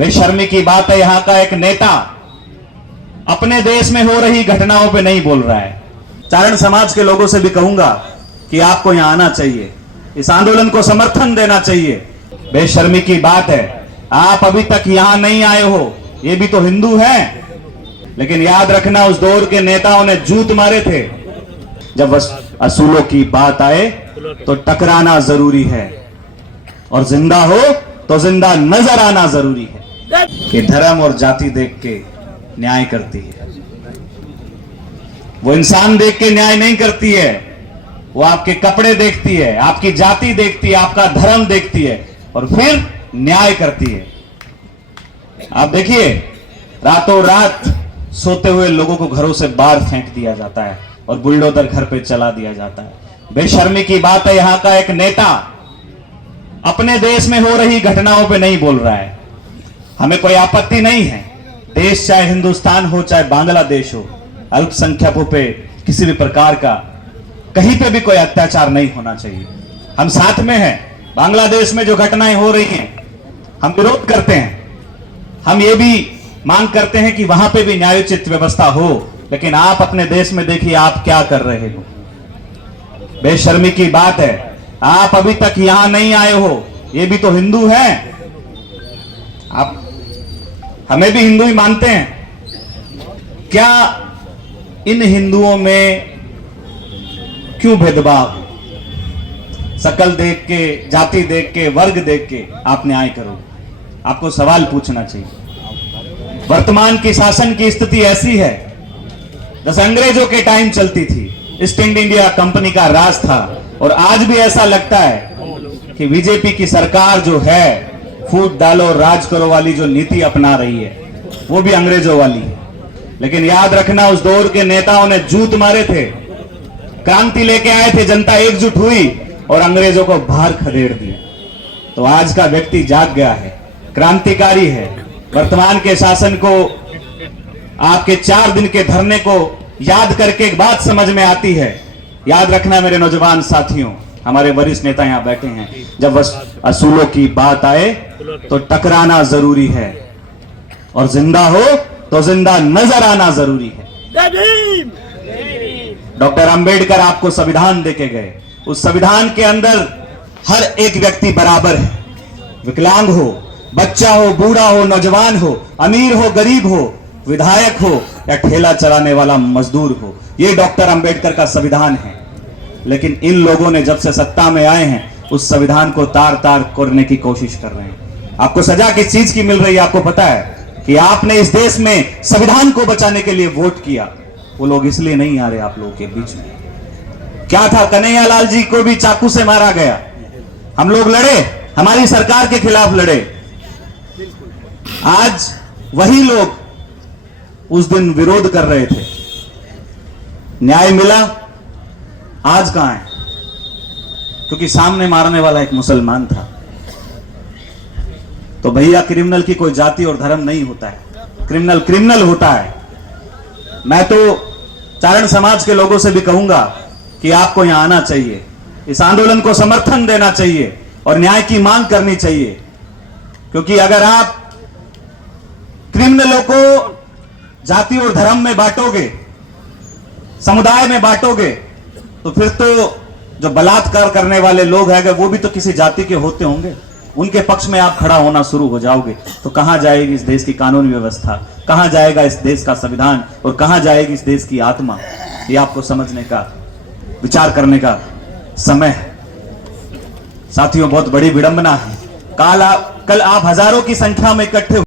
बेशर्मी की बात है, यहां का एक नेता अपने देश में हो रही घटनाओं पे नहीं बोल रहा है। चारण समाज के लोगों से भी कहूंगा कि आपको यहां आना चाहिए, इस आंदोलन को समर्थन देना चाहिए। बेशर्मी की बात है, आप अभी तक यहां नहीं आए हो, ये भी तो हिंदू हैं, लेकिन याद रखना उस दौर के नेताओं ने जूत मारे थे। जब असूलों की बात आए तो टकराना जरूरी है, और जिंदा हो तो जिंदा नजर आना जरूरी है। कि धर्म और जाति देख के न्याय करती है, वो इंसान देख के न्याय नहीं करती है, वो आपके कपड़े देखती है, आपकी जाति देखती है, आपका धर्म देखती है और फिर न्याय करती है। आप देखिए, रातों रात सोते हुए लोगों को घरों से बाहर फेंक दिया जाता है और बुलडोजर घर पे चला दिया जाता है। बेशर्मी की बात है, यहां का एक नेता अपने देश में हो रही घटनाओं पे नहीं बोल रहा है। हमें कोई आपत्ति नहीं है, देश चाहे हिंदुस्तान हो चाहे बांग्लादेश हो, अल्पसंख्यकों पे किसी भी प्रकार का कहीं पे भी कोई अत्याचार नहीं होना चाहिए। हम साथ में हैं। बांग्लादेश में जो घटनाएं हो रही हैं हम विरोध करते हैं, हम ये भी मांग करते हैं कि वहां पे भी न्यायोचित व्यवस्था हो, लेकिन आप अपने देश में देखिए आप क्या कर रहे हो। बेशर्मी की बात है, आप अभी तक यहां नहीं आए हो, ये भी तो हिंदू हैं, आप हमें भी हिंदू ही मानते हैं। क्या इन हिंदुओं में क्यों भेदभाव? शकल देख के, जाति देख के, वर्ग देख के आप न्याय करो? आपको सवाल पूछना चाहिए। वर्तमान की शासन की स्थिति ऐसी है जैसे अंग्रेजों के टाइम चलती थी, ईस्ट इंडिया कंपनी का राज था, और आज भी ऐसा लगता है कि बीजेपी की सरकार जो है फूट डालो राज करो वाली जो नीति अपना रही है वो भी अंग्रेजों वाली है। लेकिन याद रखना उस दौर के नेताओं ने जूत मारे थे, क्रांति लेके आए थे, जनता एकजुट हुई और अंग्रेजों को बाहर खदेड़ दिया। तो आज का व्यक्ति जाग गया है, क्रांतिकारी है। वर्तमान के शासन को, आपके 4 दिन के धरने को याद करके एक बात समझ में आती है। याद रखना मेरे नौजवान साथियों, हमारे वरिष्ठ नेता यहां बैठे हैं, जब असूलों की बात आए तो टकराना जरूरी है, और जिंदा हो तो जिंदा नजर आना जरूरी है। डॉक्टर अंबेडकर आपको संविधान देके गए, उस संविधान के अंदर हर एक व्यक्ति बराबर है, विकलांग हो, बच्चा हो, बूढ़ा हो, नौजवान हो, अमीर हो, गरीब हो, विधायक हो या ठेला चलाने वाला मजदूर हो, ये डॉक्टर अंबेडकर का संविधान है। लेकिन इन लोगों ने जब से सत्ता में आए हैं उस संविधान को तार तार करने की कोशिश कर रहे हैं। आपको सजा किस चीज की मिल रही है? आपको पता है कि आपने इस देश में संविधान को बचाने के लिए वोट किया, वो लोग इसलिए नहीं आ रहे आप लोगों के बीच में। क्या था, कन्हैयालाल जी को भी चाकू से मारा गया, हम लोग लड़े, हमारी सरकार के खिलाफ लड़े। आज वही लोग उस दिन विरोध कर रहे थे, न्याय मिला, आज कहां है? क्योंकि सामने मारने वाला एक मुसलमान था। तो भैया, क्रिमिनल की कोई जाति और धर्म नहीं होता है, क्रिमिनल क्रिमिनल होता है। मैं तो चारण समाज के लोगों से भी कहूंगा कि आपको यहां आना चाहिए, इस आंदोलन को समर्थन देना चाहिए और न्याय की मांग करनी चाहिए। क्योंकि अगर आप क्रिमिनलों को जाति और धर्म में बांटोगे, समुदाय में बांटोगे, तो फिर तो जो बलात्कार करने वाले लोग हैं वो भी तो किसी जाति के होते होंगे, उनके पक्ष में आप खड़ा होना शुरू हो जाओगे, तो कहां जाएगी इस देश की कानून व्यवस्था, कहां जाएगा इस देश का संविधान और कहां जाएगी इस देश की आत्मा? ये आपको समझने का, विचार करने का समय है। साथियों, बहुत बड़ी विडंबना है, कल आप हजारों की संख्या में इकट्ठे